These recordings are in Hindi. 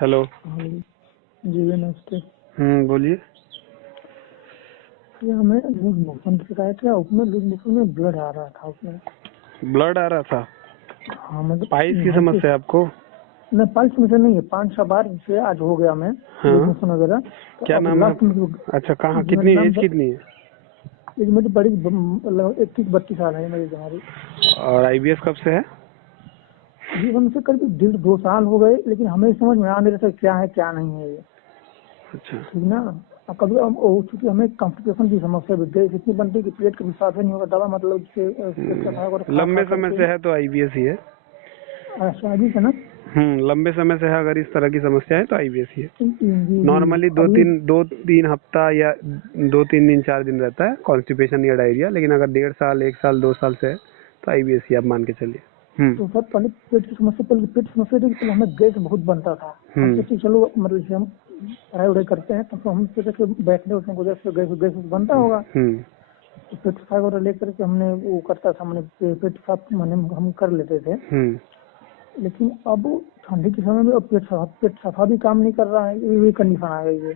हेलो। हाँ जी भैया नमस्ते। बोलिए। ये हमें लूज मोशन की शिकायत है, उसमें लूज मोशन में ब्लड आ रहा था उसमें। ब्लड आ रहा था? हाँ मतलब पाइल्स की हल्के समस्या है आपको? न पाइल्स में से नहीं है, 5-6 बार से आज हो गया हमें लूज हाँ। मोशन वगैरह। तो क्या अब नाम है लास्ट में आपका? अच्छा, कहाँ, जी मेरा कितनी नाम एज कितनी है? एज मेरी बड़ी मतलब 31-32 साल है मेरी हमारी। और आईबीएस कब से है? अभी हमसे करीब 1.5-2 साल हो गए, लेकिन हमें समझ में आ नहीं रहा था क्या है क्या नहीं है ये। अच्छा। ठीक ना। अब कभी चूंकि हमें कॉन्स्टिपेशन की समस्या भी गैस इतनी बनती है कि पेट कभी साफ ही नहीं होगा, दवा मतलब पेट का और खा खा लंबे समय करके। से है तो आईबीएस ही है। शादी है ना। लंबे समय से है, अगर इस तरह की समस्या है तो आईबीएस ही है। जी जी। नॉर्मली अब ये 2-3 हफ्ता या 2-3 दिन 4 दिन रहता है कॉन्स्टिपेशन या डायरिया, लेकिन अगर 1.5 साल 1 साल 2 साल से है तो आईबीएस ही आप मान के चलिए। तो सर पहले पेट की समस्या, पहले पेट की समस्या थी कि पहले हमें गैस बहुत बनता था। हम हम्म सोचे चलो मतलब जैसे हम पढ़ाई वढ़ाई करते हैं तो हम सोचे कि बैठने उठने की वजह से गैस गैस बनता होगा। हम्म तो पेट साफ वगैरह लेकर के हमने वो करता था, हमने पेट साफ मैंने हम कर लेते थे। हम्म लेकिन अब ठंडी के समय में अब पेट सफा भी काम नहीं कर रहा है, ये कंडीशन आ गई है।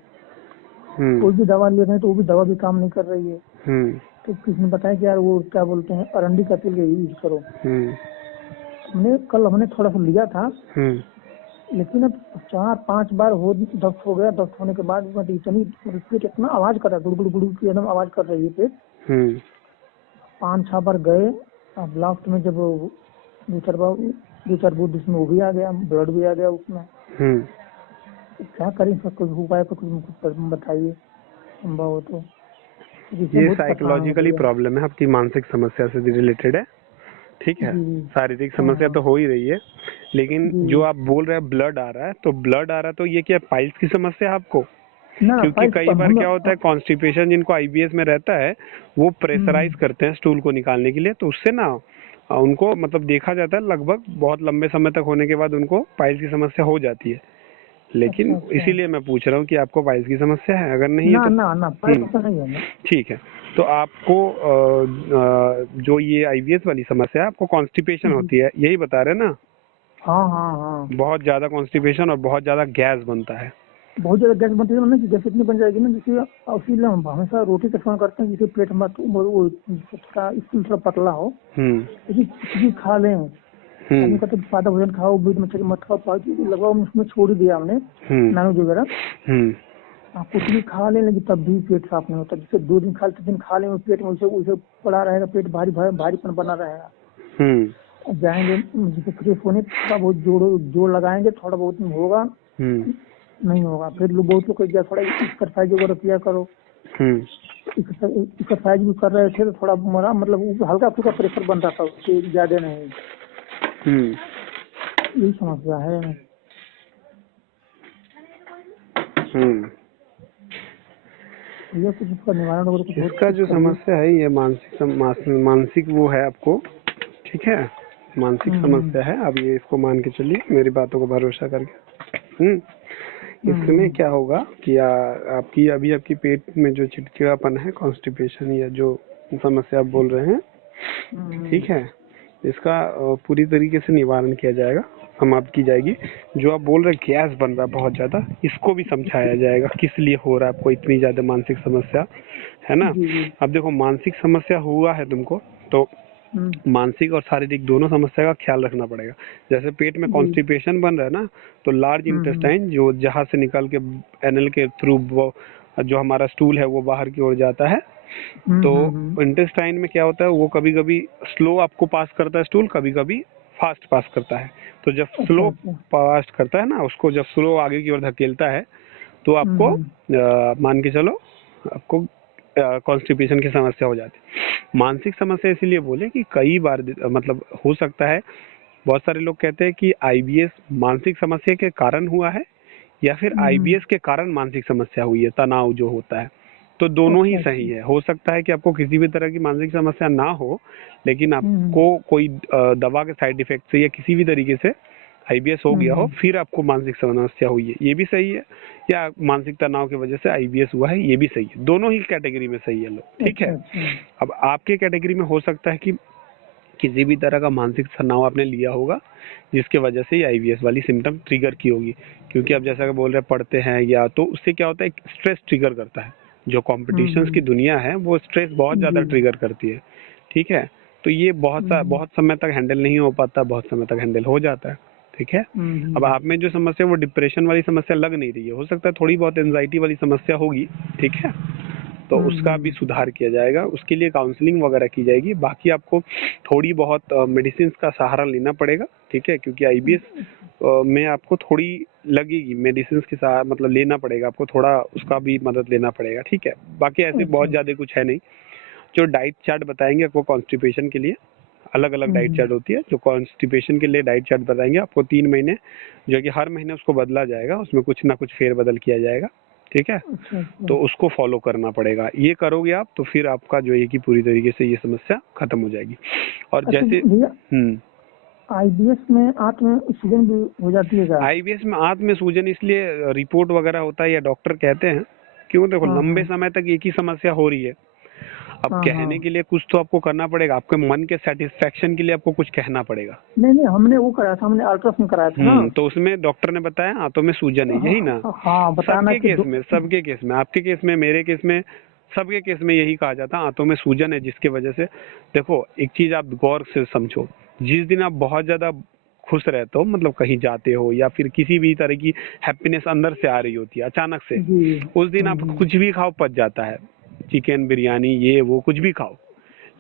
हम्म कोई भी दवा ले रहे हैं तो वो भी दवा भी काम नहीं कर रही है। हम्म तो किसी ने बताया कि यार वो क्या बोलते हैं अरंडी का तेल यूज करो। हम्म हमने थोड़ा सा लिया था, हम्म लेकिन अब 4-5 बार दस्त हो गया। दस्त होने के बाद मतलब इतनी मतलब पेट इतना आवाज कर रहा है, गुड़गुड़ गुड़गुड़ की एकदम आवाज कर रही है पेट। हम्म 5-6 बार गए। अब लास्ट में जब 2-4 बूथ उसमें वो भी आ गया, ब्लड भी आ गया उसमें। हम्म तो क्या करें, इसका कुछ उपाय तो कुछ बताइए संभव हो तो, क्योंकि इसमें ये बहुत परेशान हो साइकोलॉजिकली गया। प्रॉब्लम है, आपकी मानसिक समस्या से रिलेटेड है। ठीक है। जी जी। शारीरिक हाँ समस्या हाँ। तो हो ही रही है, लेकिन जी जो जी। आप बोल रहे हैं ब्लड आ रहा है, तो ब्लड आ रहा है तो ये क्या पाइल्स की समस्या है आपको? ना ना क्योंकि पाइल्स कई पर बार हम क्या होता है, कॉन्स्टिपेशन जिनको आईबीएस में रहता है वो हम्म, प्रेशराइज करते हैं स्टूल को निकालने के लिए, तो उससे ना उनको मतलब देखा जाता है लगभग बहुत लंबे समय तक होने के बाद उनको पाइल्स की समस्या हो जाती है। अच्छा लेकिन अच्छा। इसीलिए मैं पूछ रहा हूँ कि आपको पाइल्स की समस्या है, अगर नहीं है ना तो ना ना हम्म पाइल्स तो नहीं है ना। ठीक है। तो आपको जो ये आईबीएस वाली समस्या है, आपको कॉन्स्टिपेशन जी। होती है, यही बता रहे हैं ना? हाँ हाँ हाँ। बहुत ज्यादा कॉन्स्टिपेशन और बहुत ज्यादा गैस बनता है। बहुत ज्यादा गैस बनती है ना, कि गैस इतनी बन जाएगी ना जैसे, इसीलिए हम हमेशा रोटी का सेवन करते हैं जिससे पेट में वो थोड़ा स्टूल थोड़ा पतला हो। हम्म लेकिन कुछ भी खा लें, आदमी हम्म कहते हैं सादा भोजन खाओ, बीट मछली मत खाओ, लगभग हम उसमें छोड़ ही दिया हमने, हम्म नॉनवेज वगैरह। हम्म आप कुछ भी खा लें लेकिन तब भी पेट साफ नहीं होता। जैसे 2 दिन खा 3 दिन खा लें, पेट में उसे उसे पड़ा रहेगा, पेट भारीपन बना रहेगा। हम्म अब जाएंगे जैसे फ्रेश होने, थोड़ा बहुत जोड़ लगाएंगे, थोड़ा बहुत होगा, हम्म नहीं होगा। फिर लोग बहुत लोग कह थोड़ा एक्सरसाइज वगैरह किया करो। हम्म एक्सरसाइज भी कर रहे थे तो थोड़ा हमारा मतलब वो हल्का फुल्का प्रेशर बन रहा था, उससे ज्यादा नहीं। हम्म यही समस्या है। हम्म ये कुछ इसका निवारण वगैरह कुछ हो तो इसका कुछ जो करिए। समस्या है ये मानसिक वो है आपको। ठीक है। मानसिक हम्म समस्या है, अब ये इसको मान के चलिए मेरी बातों को भरोसा करके। इसमें हम्म क्या होगा कि आपकी अभी आपकी पेट में जो चिड़चिड़ापन है, कॉन्स्टिपेशन या जो समस्या आप बोल रहे हैं, हम्म। ठीक है, इसका पूरी तरीके से निवारण किया जाएगा, समाप्त की जाएगी। जो आप बोल रहे हैं गैस बन रहा है बहुत ज्यादा, इसको भी समझाया जाएगा किस लिए हो रहा है आपको इतनी ज्यादा मानसिक समस्या, है ना? जी जी। अब देखो, मानसिक समस्या हुआ है तुमको तो हम्म। मानसिक और शारीरिक दोनों समस्या का ख्याल रखना पड़ेगा। जैसे पेट में जी। कॉन्स्टिपेशन बन रहा है ना, तो लार्ज हम्म। इंटेस्टाइन जो जहाँ से निकल के एनल के थ्रू वो जो हमारा स्टूल है वो बाहर की ओर जाता है। तो हम्म। इंटेस्टाइन में क्या होता है, वो कभी कभी स्लो आपको पास करता है स्टूल, कभी कभी फास्ट पास करता है। तो जब अच्छा स्लो अच्छा। पास करता है ना, उसको जब स्लो आगे की ओर धकेलता है तो आपको हम्म। मान के चलो आपको कॉन्स्टिपेशन की समस्या हो जाती है। मानसिक समस्या इसीलिए बोले कि कई बार मतलब हो सकता है, बहुत सारे लोग कहते हैं कि आईबीएस मानसिक समस्या के कारण हुआ है या फिर हम्म। आईबीएस के कारण मानसिक समस्या हुई है, तनाव जो होता है। तो दोनों ही अच्छा सही अच्छा। है, हो सकता है कि आपको किसी भी तरह की मानसिक समस्या ना हो, लेकिन हम्म आपको कोई दवा के साइड इफेक्ट से या किसी भी तरीके से आईबीएस हो गया हो, हम्म। फिर आपको मानसिक समस्या हुई है, ये भी सही है। या मानसिक तनाव की वजह से आईबीएस हुआ है, ये भी सही है। दोनों ही कैटेगरी में सही है लोग, ठीक है। अच्छा अच्छा। अब आपके कैटेगरी में हो सकता है कि किसी भी तरह का मानसिक तनाव आपने लिया होगा जिसके वजह से ये आईबीएस वाली सिम्टम ट्रिगर की होगी। क्योंकि आप जैसा कि बोल रहे पढ़ते हैं या तो उससे क्या होता है, स्ट्रेस ट्रिगर करता है। जो कॉम्पिटिशन्स की दुनिया है वो स्ट्रेस बहुत ज्यादा जी। ट्रिगर करती है। ठीक है, तो ये बहुत समय तक हैंडल नहीं हो पाता, बहुत समय तक हैंडल हो जाता है। ठीक है, अब आप में जो समस्या वो डिप्रेशन वाली समस्या लग नहीं रही है, हो सकता है थोड़ी बहुत एंजाइटी वाली समस्या होगी। ठीक है, तो उसका भी सुधार किया जाएगा, उसके लिए काउंसलिंग वगैरह की जाएगी। बाकी आपको थोड़ी बहुत मेडिसिन का सहारा लेना पड़ेगा। ठीक है, क्योंकि आईबीएस में आपको थोड़ी लगेगी मेडिसिन के सहारा, मतलब लेना पड़ेगा आपको, थोड़ा उसका भी मदद लेना पड़ेगा। ठीक है, बाकी ऐसे बहुत ज्यादा कुछ है नहीं। जो डाइट चार्ट बताएंगे आपको कॉन्स्टिपेशन के लिए, अलग अलग डाइट चार्ट होती है। जो कॉन्स्टिपेशन के लिए डाइट चार्ट बताएंगे आपको 3 महीने, जो कि हर महीने उसको बदला जाएगा, उसमें कुछ ना कुछ फेरबदल किया जाएगा। ठीक है, तो उसको फॉलो करना पड़ेगा। ये करोगे आप तो फिर आपका जो है कि पूरी तरीके से ये समस्या खत्म हो जाएगी। और जैसे आईबीएस में आंत में सूजन भी हो जाती है क्या? आईबीएस में आंत में सूजन इसलिए रिपोर्ट वगैरह होता है या डॉक्टर कहते हैं, क्यों देखो लंबे समय तक एक ही समस्या हो रही है। अब कहने के लिए कुछ तो आपको करना पड़ेगा, आपके मन के सेटिस्फेक्शन के लिए आपको कुछ कहना पड़ेगा। नहीं, हमने वो कराया था, हमने अल्ट्रासाउंड कराया था ना, तो उसमें डॉक्टर ने बताया आंतों में सूजन है, यही ना? सबके केस में, आपके केस में, मेरे केस में, सबके केस में यही कहा जाता है आंतों में सूजन है, जिसके वजह से देखो एक चीज आप गौर से समझो, जिस दिन आप बहुत ज्यादा खुश रहते हो, मतलब कहीं जाते हो या फिर किसी भी तरह की हैप्पीनेस अंदर से आ रही होती है अचानक से, उस दिन आप कुछ भी खाओ पच जाता है, चिकन बिरयानी ये वो कुछ भी खाओ।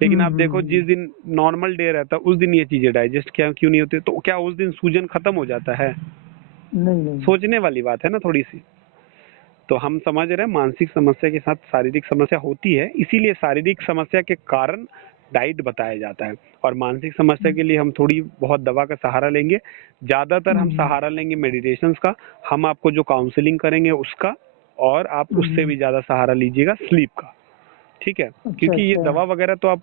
लेकिन आप देखो जिस दिन नॉर्मल डे रहता है उस दिन ये चीजें डाइजेस्ट क्यों नहीं होती, तो क्या उस दिन सूजन खत्म हो जाता है? नहीं। सोचने वाली बात है ना थोड़ी सी। तो हम समझ रहे हैं मानसिक समस्या के साथ शारीरिक समस्या होती है, इसीलिए शारीरिक समस्या के कारण डाइट बताया जाता है, और मानसिक समस्या के लिए हम थोड़ी बहुत दवा का सहारा लेंगे। ज्यादातर हम सहारा लेंगे मेडिटेशन का, हम आपको जो काउंसलिंग करेंगे उसका, और आप उससे भी ज्यादा सहारा लीजिएगा स्लीप का। ठीक है, क्योंकि ये दवा वगैरह तो आप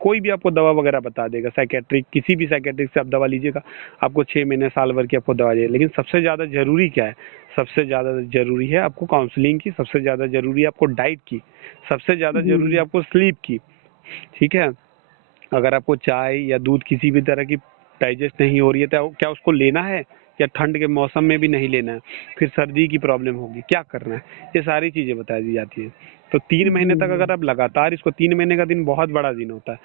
कोई भी आपको दवा वगैरह बता देगा, साइकेट्रिक किसी भी साइकेट्रिक से आप दवा लीजिएगा, आपको 6 महीने साल भर की आपको दवा देगा। लेकिन सबसे ज्यादा जरूरी क्या है? सबसे ज्यादा जरूरी है आपको काउंसलिंग की, सबसे ज्यादा जरूरी है आपको डाइट की, सबसे ज्यादा जरूरी है आपको स्लीप की। ठीक है, अगर आपको चाय या दूध किसी भी तरह की डाइजेस्ट नहीं हो रही है तो क्या उसको लेना है, या ठंड के मौसम में भी नहीं लेना है, फिर सर्दी की प्रॉब्लम होगी, क्या करना है, ये सारी चीजें बता दी जाती है। तो 3 महीने तक अगर आप लगातार इसको, 3 महीने का दिन बहुत बड़ा दिन होता है,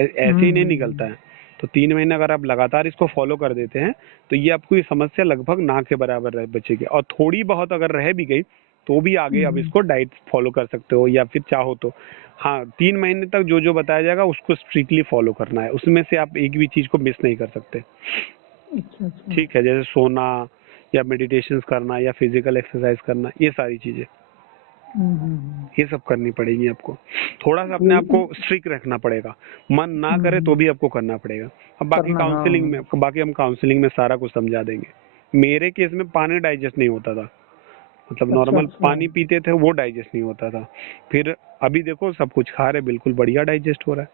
ऐसे ही नहीं निकलता है। तो 3 महीने अगर आप लगातार इसको फॉलो कर देते हैं तो ये आपको ये समस्या लगभग ना के बराबर बचेगी। और थोड़ी बहुत अगर रह भी गई तो भी आगे अब इसको डाइट फॉलो कर सकते हो, या फिर चाहो तो हाँ 3 महीने तक जो जो बताया जाएगा उसको स्ट्रिक्टली फॉलो करना है, उसमें से आप एक भी चीज को मिस नहीं कर सकते। ठीक है, जैसे सोना या मेडिटेशन करना या फिजिकल एक्सरसाइज करना, ये सारी चीजें ये सब करनी पड़ेगी आपको। थोड़ा सा अपने आप को स्ट्रिक्ट रखना पड़ेगा, मन ना करे तो भी आपको करना पड़ेगा। अब बाकी हम काउंसलिंग में सारा कुछ समझा देंगे। मेरे केस में पानी डाइजेस्ट नहीं होता था, मतलब नॉर्मल पानी पीते थे वो डाइजेस्ट नहीं होता था, फिर अभी देखो सब कुछ खा रहे, बिल्कुल बढ़िया डाइजेस्ट हो रहा है।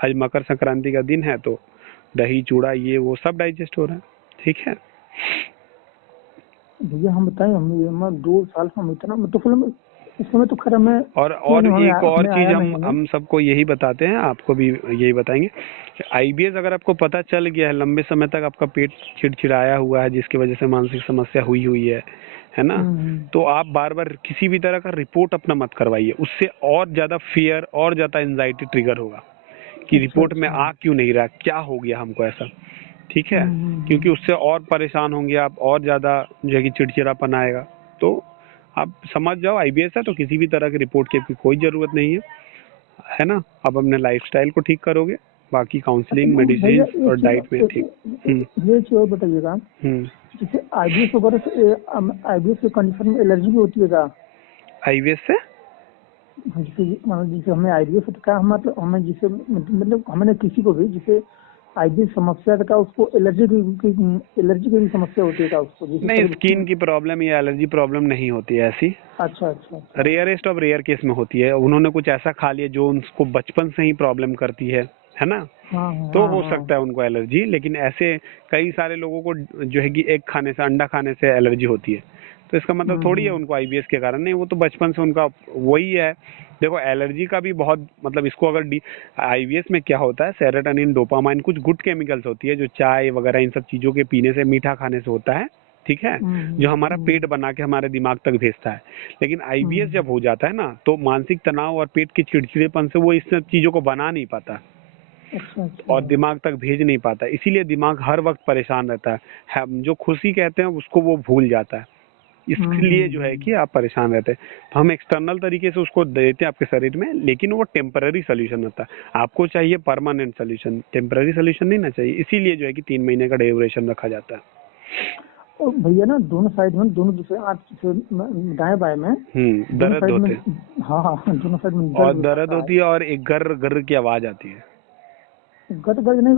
आज मकर संक्रांति का दिन है तो दही चूड़ा ये वो सब डाइजेस्ट हो रहा है। ठीक है भैया, हम बताएं, हम 2 साल हम इतना मतलब इस समय तो खैर हमें, और एक और चीज हम सबको यही बताते हैं, आपको भी यही बताएंगे, आईबीएस अगर आपको पता चल गया है, लंबे समय तक आपका पेट चिड़चिड़ाया हुआ है जिसकी वजह से मानसिक समस्या हुई है ना, तो आप बार बार किसी भी तरह का रिपोर्ट अपना मत करवाइए, उससे और ज्यादा फियर और ज्यादा एंजाइटी ट्रिगर होगा कि रिपोर्ट में आ क्यों नहीं रहा, क्या हो गया हमको ऐसा। ठीक है, क्योंकि उससे और परेशान होंगे आप, और ज्यादा जो है कि चिड़चिड़ापन आएगा। तो आप समझ जाओ आईबीएस है तो किसी भी तरह की रिपोर्ट की कोई जरूरत नहीं है ना। आप अपने लाइफस्टाइल को ठीक करोगे, बाकी काउंसलिंग मेडिसिन और डाइट में ठीक। ये चीज और बताइएगा, जैसे आईबीएस वगैरह से, आईबीएस के कंडीशन में एलर्जी भी होती है क्या? आईबीएस से जैसे हमें आईबीएस का, मतलब हमें जिसे मतलब हमने किसी को भी जिसे आईबीएस समस्या का, उसको एलर्जी की भी समस्या होती है क्या उसको? नहीं, स्किन की प्रॉब्लम या एलर्जी प्रॉब्लम नहीं होती है ऐसी। अच्छा। रेयरेस्ट ऑफ रेयर केस में होती है, उन्होंने कुछ ऐसा खा लिया जो उनको बचपन से ही प्रॉब्लम करती है ना। तो हो सकता है उनको एलर्जी, लेकिन ऐसे कई सारे लोगों को जो है कि एग खाने से, अंडा खाने से एलर्जी होती है, तो इसका मतलब थोड़ी है उनको आईबीएस के कारण, नहीं, वो तो बचपन से उनका वही है। देखो एलर्जी का भी बहुत मतलब इसको अगर आईबीएस में क्या होता है, सेरोटोनिन, डोपामाइन, कुछ गुड केमिकल्स होती है जो चाय वगैरह इन सब चीजों के पीने से, मीठा खाने से होता है, ठीक है, जो हमारा पेट बना के हमारे दिमाग तक भेजता है। लेकिन आईबीएस जब हो जाता है ना, तो मानसिक तनाव और पेट की चिड़चिड़ेपन से वो इस सब चीजों को बना नहीं पाता अच्छा अच्छा। और दिमाग तक भेज नहीं पाता, इसीलिए दिमाग हर वक्त परेशान रहता है। हम जो खुशी कहते हैं उसको वो भूल जाता है, इसलिए जो है कि आप परेशान रहते हैं। तो हम एक्सटर्नल तरीके से उसको देते हैं आपके शरीर में, लेकिन वो टेम्पररी सोल्यूशन होता है। आपको चाहिए परमानेंट सोल्यूशन, टेम्पररी सोल्यूशन नहीं ना चाहिए, इसीलिए जो है कि 3 महीने का ड्यूरेशन रखा जाता है। और भैया ना दोनों साइड में, दोनों दूसरे दाएं बाएं में दोनों दर्द साइड में, होते हैं हाँ हाँ, दोनों साइड में और दर्द दर्द होता है। होती है और एक गर गर की आवाज आती है। गट गट नहीं,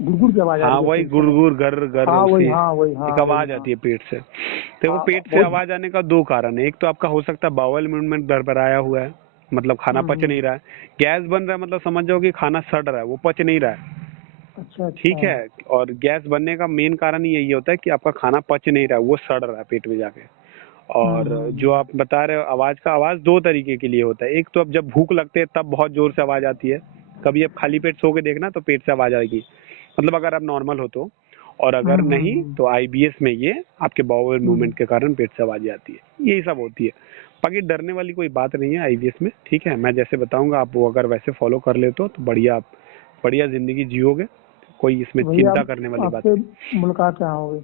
गुड़गुड़ की आवाज आ हाँ रही है वही ठीक से। गुरगुर गर गर, हाँ वही, उसी हाँ वही, एक हाँ वही, आवाज हाँ आती है पेट से। देखो हाँ पेट से बहुत। आवाज आने का दो कारण है, एक तो आपका हो सकता है बाउल मूवमेंट गड़बड़ाया हुआ है, मतलब खाना पच नहीं रहा है। गैस बन रहा है, मतलब समझ जाओ कि खाना सड़ रहा है, वो पच नहीं रहा है, अच्छा अच्छा। ठीक है। और गैस बनने का मेन कारण ही यही होता है कि आपका खाना पच नहीं रहा है, वो सड़ रहा है पेट में जाके। और जो आप बता रहे हो आवाज का, आवाज दो तरीके के लिए होता है। एक तो अब जब भूख लगते है तब बहुत जोर से आवाज आती है, कभी आप खाली पेट सो के देखना तो पेट से आवाज आएगी, मतलब अगर आप नॉर्मल हो तो। और अगर नहीं तो आईबीएस में ये आपके बाउल मूवमेंट के कारण पेट से आवाज आती है, यही सब होती है। बाकी डरने वाली कोई बात नहीं है आईबीएस में, ठीक है। मैं जैसे बताऊंगा आप वो अगर वैसे फॉलो कर लेते हो तो बढ़िया, आप बढ़िया जिंदगी जियोगे, कोई इसमें तो भैया चिंता आप करने वाली बात आपसे नहीं। मुलाकात कहाँ होगी?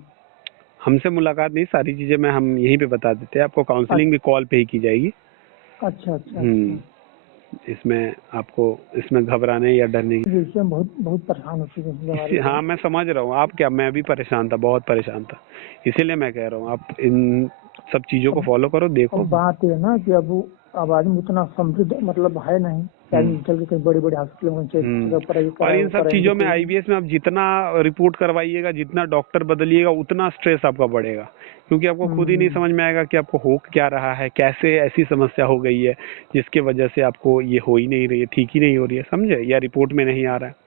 हमसे मुलाकात नहीं, सारी चीजें मैं हम यहीं पे बता देते हैं आपको, काउंसलिंग भी कॉल पे ही की जाएगी। अच्छा अच्छा अच्छा। हम्म, इसमें आपको इसमें घबराने या डरने की इससे हम बहुत बहुत परेशान हो चुके हैं बीमारी इससे, से। हाँ मैं समझ रहा हूँ आप क्या, मैं भी परेशान था, बहुत परेशान था, इसीलिए मैं कह रहा हूँ आप इन सब चीजों को अब फॉलो करो, देखो। अब बात ये है ना कि अब आदमी उतना समृद्ध मतलब है नहीं कि हम्म आदमी चल के कहीं बड़े बड़े हॉस्पिटल में हम्म। चेकअप कराइए, और कराए इन वो सब कराएंगे चीजों में तो। आईबीएस में आप जितना रिपोर्ट करवाइएगा, जितना डॉक्टर बदलिएगा, उतना स्ट्रेस आपका बढ़ेगा, क्योंकि आपको खुद ही नहीं समझ में आएगा कि आपको हो क्या रहा है, कैसे ऐसी समस्या हो गई है जिसकी वजह से आपको ये हो ही नहीं रही है, ठीक ही नहीं हो रही है, समझे, या रिपोर्ट में नहीं आ रहा है।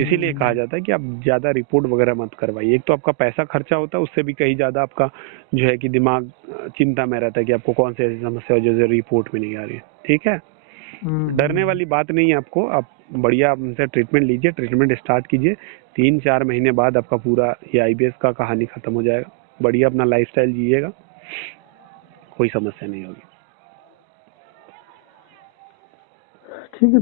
इसीलिए कहा जाता है कि आप ज्यादा रिपोर्ट वगैरह मत करवाइए। एक तो आपका पैसा खर्चा होता है, उससे भी कहीं ज्यादा आपका जो है कि दिमाग चिंता में रहता है कि आपको कौन सी ऐसी समस्या हो जो रिपोर्ट में नहीं आ रही है, ठीक है। डरने वाली बात नहीं है आपको, आप बढ़िया हमसे ट्रीटमेंट लीजिए, ट्रीटमेंट स्टार्ट कीजिए, 3-4 महीने बाद आपका पूरा ये आईबीएस का कहानी खत्म हो जाएगा। बढ़िया अपना लाइफस्टाइल जिएगा, कोई समस्या नहीं होगी। ठीक है।